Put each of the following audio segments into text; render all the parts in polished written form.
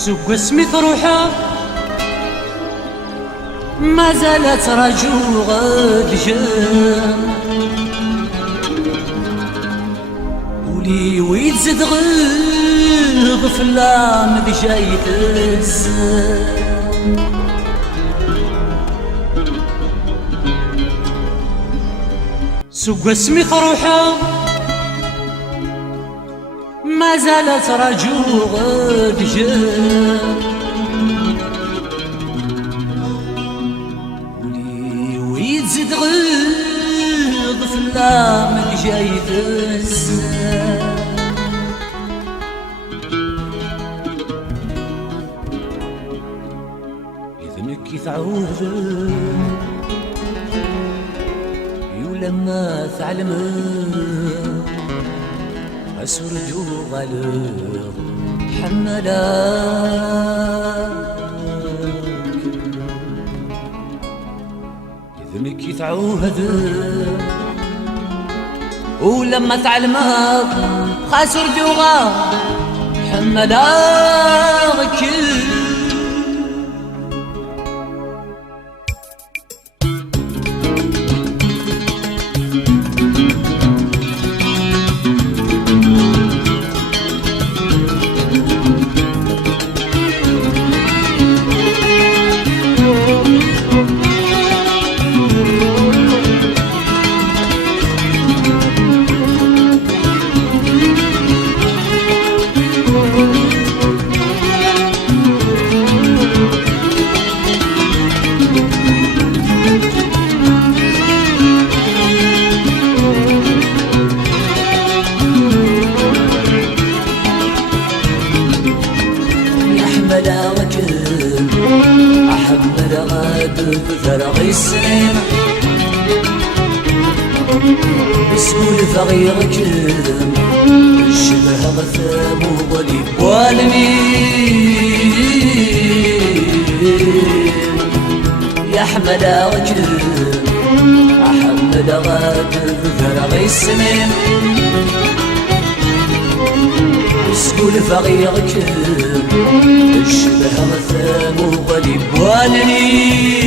سوق سميث روحه ما زالت رجو غد جام ولي ويتزد غفلة مذ جايت الزام سوق سميث روحه ما زالت رجو غد جام ولي ويتزد غفلة مذ جايت الزام إذنك يتعوذ ولما ثعلم أسرد غلظ حملاك إذنك يتعوذ ولما ثعلمك خسرد غلظ حملاك أحمد غاد بفرغ السنين بسهول فغيرك الشبه غثام وظليم والمين يا أحمد أحمد غاد بفرغ السنين سقول فغيرك الشبه مثام وغليب والنين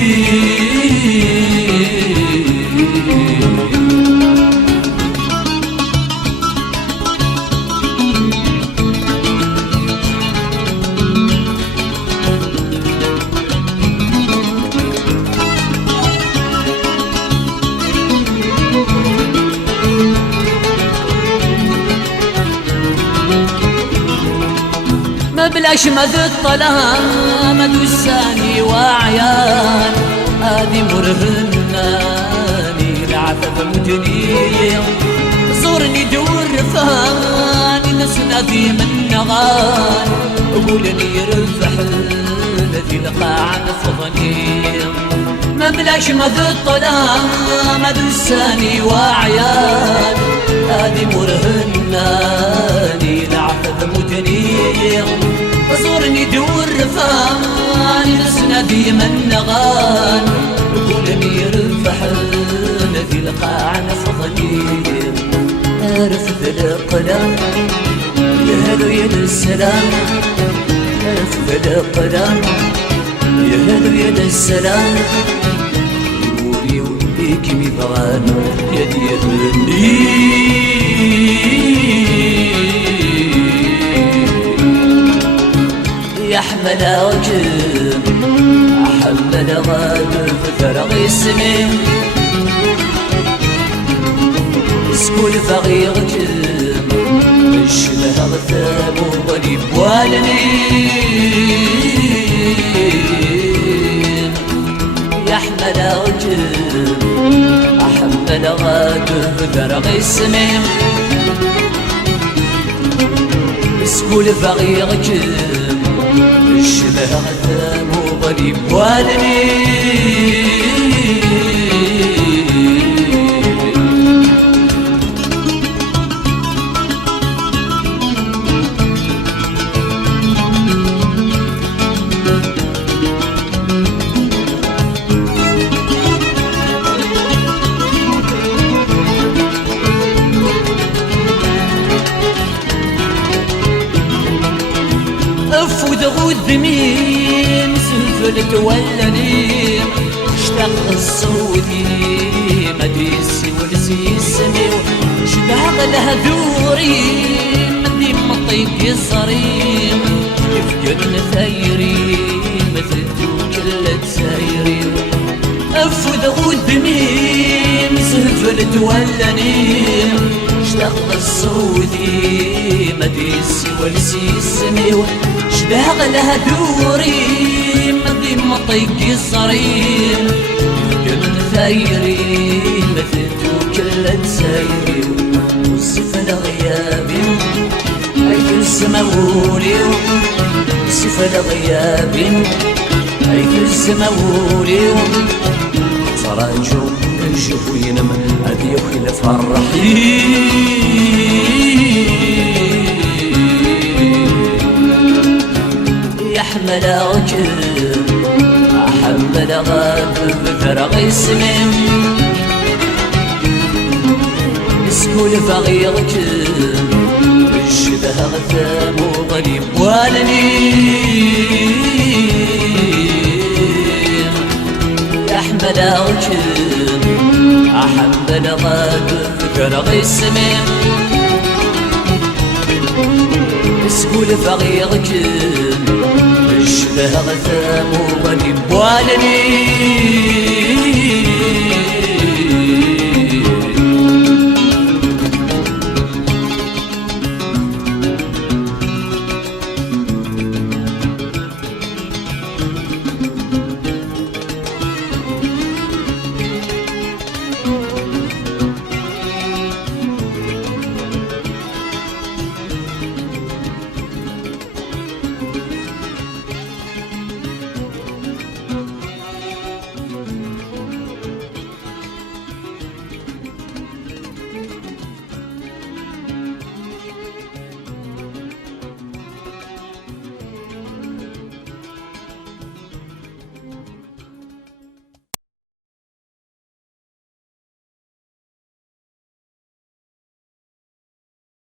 ما بلاش مذ الظلام دوساني وعيان هادي مرهناني العفاف متني زورني دور رفاني نسنا في من نغان قولني رفح الذي لقى عن فضني ما بلاش مذ الظلام دوساني وعيان هادي مرهناني العفاف متني زورني دور رفاني نسنا في من نغان قولني رفح الذي لقى عن فضني أرفض القلم يهلو يد السلام أرفض القلم يهلو يد السلام يقولي وليك ميضان يدي يهلني يا أحمد أحمد غاد بفرغ السمين سكول فغيرك الشبه غثام وظليم والنين يا أحمد أحمد غاد بفرغ السمين سكول فغيرك الشبه غثام وظليم والنين أفوذ غذمي مسفلت ولني اشتاق الصوتي مديسي ولسيسني شباغ الهذوري مدي مطيق الصريم يفقد ثيري مثل كل تسايري أفوذ غذمي مسفلت ولني اشتاق الصوتي مديسي ولسيسني شباغ الهذوري مدي مطيق الصريم يفقد ثيري مثل كل تسايري وصف الغيابي حيث السماولي وصف الغيابي حيث السماولي صراجو نشوف ينم هذي وخيل فرحي يحمل عجب أحمل غاب بفرغ اسمي مسكول فغيرك الشبه غثام وغريب والني يحمل عجب أحمل غاب بفرغ اسمي مسكول فغيرك الشبه غثام وغريب والني